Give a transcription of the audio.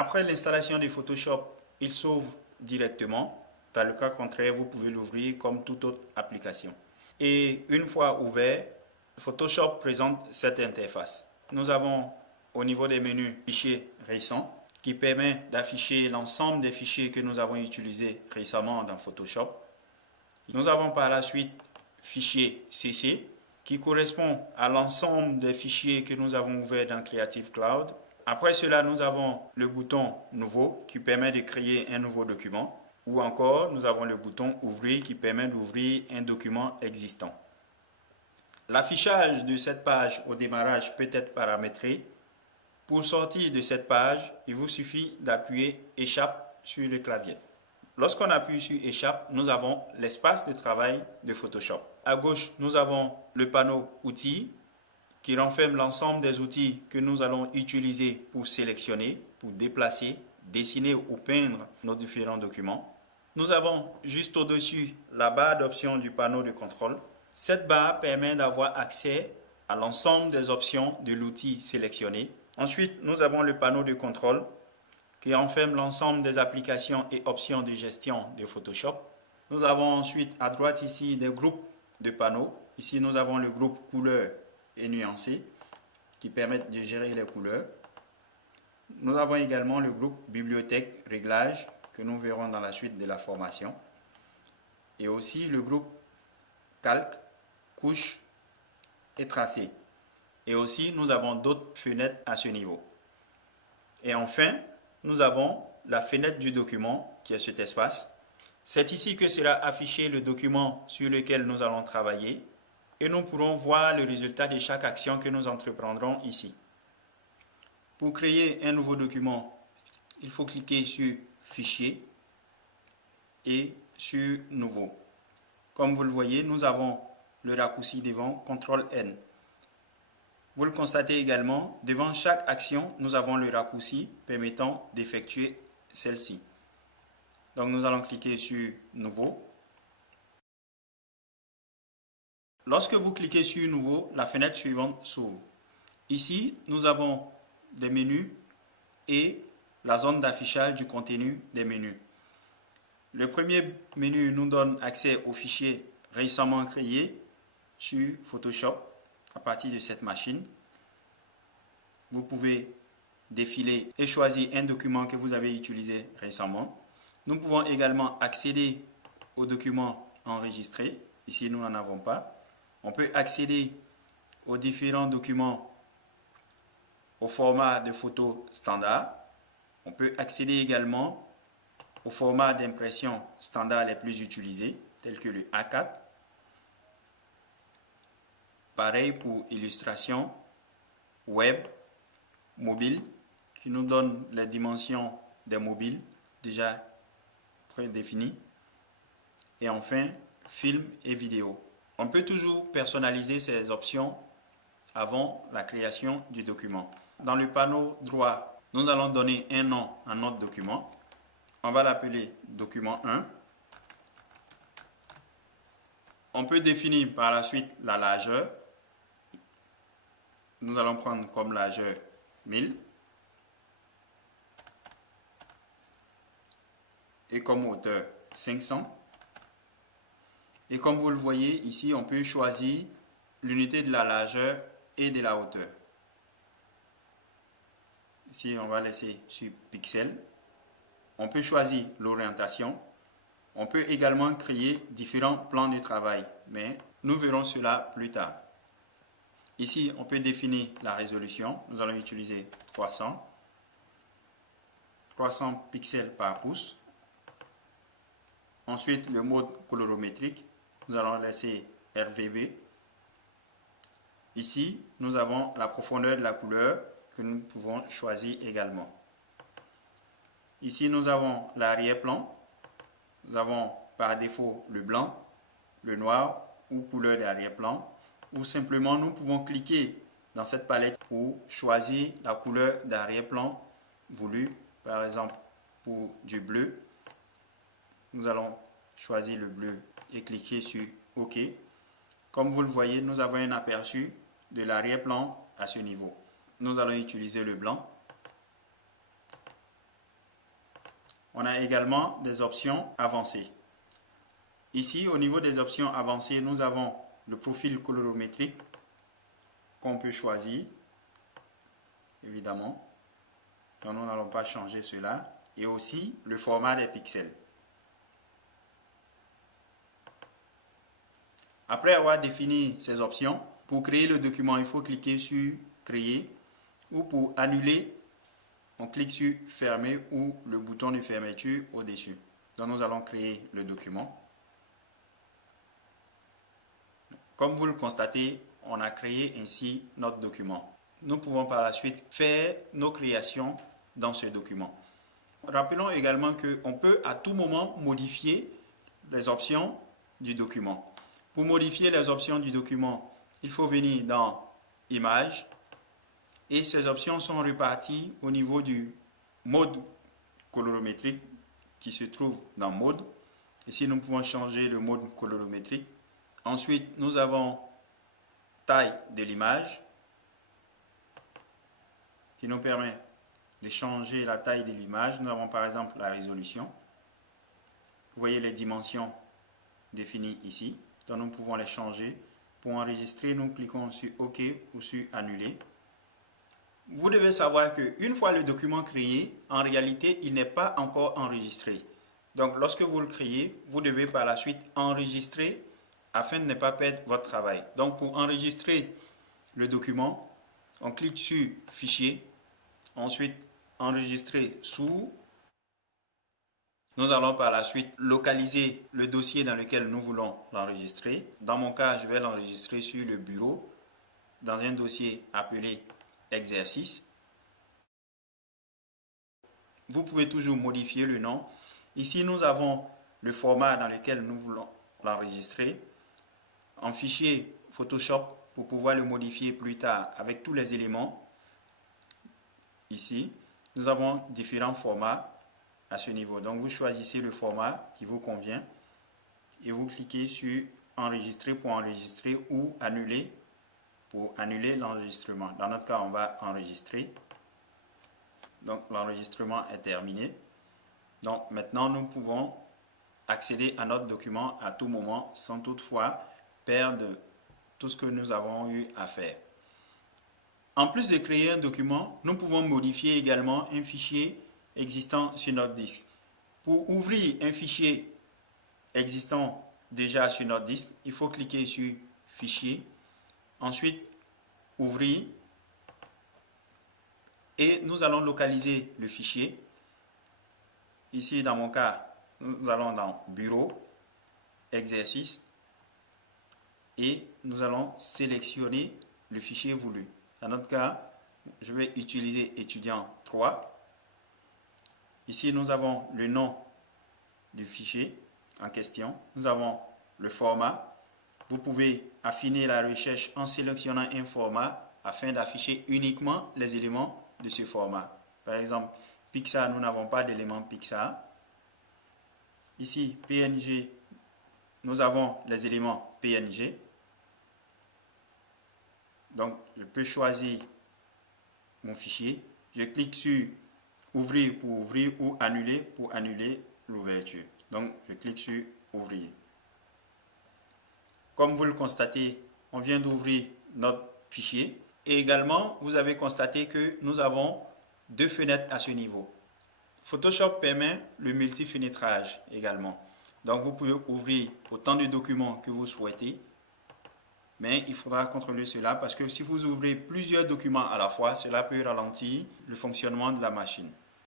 Après l'installation de Photoshop, il s'ouvre directement. Dans le cas contraire, vous pouvez l'ouvrir comme toute autre application. Et une fois ouvert, Photoshop présente cette interface. Nous avons au niveau des menus fichiers récents qui permet d'afficher l'ensemble des fichiers que nous avons utilisés récemment dans Photoshop. Nous avons par la suite fichier CC qui correspond à l'ensemble des fichiers que nous avons ouverts dans Creative Cloud. Après cela, nous avons le bouton Nouveau qui permet de créer un nouveau document. Ou encore, nous avons le bouton Ouvrir qui permet d'ouvrir un document existant. L'affichage de cette page au démarrage peut être paramétré. Pour sortir de cette page, il vous suffit d'appuyer Échappe sur le clavier. Lorsqu'on appuie sur Échappe, nous avons l'espace de travail de Photoshop. À gauche, nous avons le panneau Outils qui renferme l'ensemble des outils que nous allons utiliser pour sélectionner, pour déplacer, dessiner ou peindre nos différents documents. Nous avons juste au-dessus la barre d'options du panneau de contrôle. Cette barre permet d'avoir accès à l'ensemble des options de l'outil sélectionné. Ensuite, nous avons le panneau de contrôle qui renferme l'ensemble des applications et options de gestion de Photoshop. Nous avons ensuite à droite ici des groupes de panneaux. Ici, nous avons le groupe couleurs et nuancés qui permettent de gérer les couleurs. Nous avons également le groupe bibliothèque réglages que nous verrons dans la suite de la formation. Et aussi le groupe calque, couche et tracé. Et aussi, nous avons d'autres fenêtres à ce niveau. Et enfin, nous avons la fenêtre du document qui est cet espace. C'est ici que sera affiché le document sur lequel nous allons travailler et nous pourrons voir le résultat de chaque action que nous entreprendrons ici. Pour créer un nouveau document, il faut cliquer sur Fichier et sur Nouveau. Comme vous le voyez, nous avons le raccourci devant CTRL-N. Vous le constatez également, devant chaque action, nous avons le raccourci permettant d'effectuer celle-ci. Donc nous allons cliquer sur Nouveau. Lorsque vous cliquez sur Nouveau, la fenêtre suivante s'ouvre. Ici, nous avons des menus et la zone d'affichage du contenu des menus. Le premier menu nous donne accès aux fichiers récemment créés sur Photoshop à partir de cette machine. Vous pouvez défiler et choisir un document que vous avez utilisé récemment. Nous pouvons également accéder aux documents enregistrés. Ici, nous n'en avons pas. On peut accéder aux différents documents au format de photo standard. On peut accéder également au format d'impression standard les plus utilisés, tels que le A4. Pareil pour illustration, web, mobile, qui nous donne les dimensions des mobiles déjà prédéfinies. Et enfin, film et vidéo. On peut toujours personnaliser ces options avant la création du document. Dans le panneau droit, nous allons donner un nom à notre document. On va l'appeler document 1. On peut définir par la suite la largeur. Nous allons prendre comme largeur 1000. Et comme hauteur 500. Et comme vous le voyez ici, on peut choisir l'unité de la largeur et de la hauteur. Ici, on va laisser sur pixels. On peut choisir l'orientation. On peut également créer différents plans de travail, mais nous verrons cela plus tard. Ici, on peut définir la résolution. Nous allons utiliser 300 pixels par pouce. Ensuite, le mode colorimétrique. Nous allons laisser RGB. Ici, nous avons la profondeur de la couleur que nous pouvons choisir également. Ici, nous avons l'arrière-plan. Nous avons par défaut le blanc, le noir ou couleur d'arrière-plan. Ou simplement, nous pouvons cliquer dans cette palette pour choisir la couleur d'arrière-plan voulue. Par exemple, pour du bleu, nous allons choisir le bleu et cliquer sur OK. Comme vous le voyez, nous avons un aperçu de l'arrière-plan à ce niveau. Nous allons utiliser le blanc. on a également des options avancées. Ici, au niveau des options avancées, nous avons le profil colorimétrique qu'on peut choisir, évidemment. Donc, nous n'allons pas changer cela. Et aussi le format des pixels. Après avoir défini ces options, pour créer le document, il faut cliquer sur Créer, ou pour annuler, on clique sur Fermer ou le bouton de fermeture au-dessus. Donc nous allons créer le document. Comme vous le constatez, on a créé ainsi notre document. Nous pouvons par la suite faire nos créations dans ce document. Rappelons également qu'on peut à tout moment modifier les options du document. Pour modifier les options du document, il faut venir dans Images et ces options sont réparties au niveau du mode colorimétrique qui se trouve dans Mode. Ici, nous pouvons changer le mode colorimétrique. Ensuite, nous avons Taille de l'image qui nous permet de changer la taille de l'image. Nous avons par exemple la résolution. Vous voyez les dimensions définies ici. Donc nous pouvons les changer. Pour enregistrer, nous cliquons sur OK ou sur Annuler. Vous devez savoir qu'une fois le document créé, en réalité, il n'est pas encore enregistré. Donc lorsque vous le créez, vous devez par la suite enregistrer afin de ne pas perdre votre travail. Donc pour enregistrer le document, on clique sur Fichier, ensuite Enregistrer sous. Nous allons par la suite localiser le dossier dans lequel nous voulons l'enregistrer. Dans mon cas, je vais l'enregistrer sur le bureau dans un dossier appelé Exercice. Vous pouvez toujours modifier le nom. Ici, nous avons le format dans lequel nous voulons l'enregistrer. En fichier Photoshop pour pouvoir le modifier plus tard avec tous les éléments. Ici, nous avons différents formats à ce niveau. Donc, vous choisissez le format qui vous convient et vous cliquez sur Enregistrer pour enregistrer ou Annuler pour annuler l'enregistrement. Dans notre cas, on va enregistrer. Donc, l'enregistrement est terminé. Donc, maintenant, nous pouvons accéder à notre document à tout moment sans toutefois perdre tout ce que nous avons eu à faire. En plus de créer un document, nous pouvons modifier également un fichier existant sur notre disque. Pour ouvrir un fichier existant déjà sur notre disque, il faut cliquer sur Fichier, ensuite Ouvrir, et nous allons localiser le fichier. Ici, dans mon cas, nous allons dans Bureau, Exercice, et nous allons sélectionner le fichier voulu. Dans notre cas, je vais utiliser étudiant 3. Ici, nous avons le nom du fichier en question. Nous avons le format. Vous pouvez affiner la recherche en sélectionnant un format afin d'afficher uniquement les éléments de ce format. Par exemple, Pixar, nous n'avons pas d'éléments Pixar. Ici, PNG, nous avons les éléments PNG. Donc, je peux choisir mon fichier. Je clique sur Ouvrir pour ouvrir ou Annuler pour annuler l'ouverture. Donc, je clique sur Ouvrir. Comme vous le constatez, on vient d'ouvrir notre fichier. Et également, vous avez constaté que nous avons deux fenêtres à ce niveau. Photoshop permet le multi-fenêtrage également. Donc, vous pouvez ouvrir autant de documents que vous souhaitez. Mais il faudra contrôler cela parce que si vous ouvrez plusieurs documents à la fois, cela peut ralentir le fonctionnement de la machine.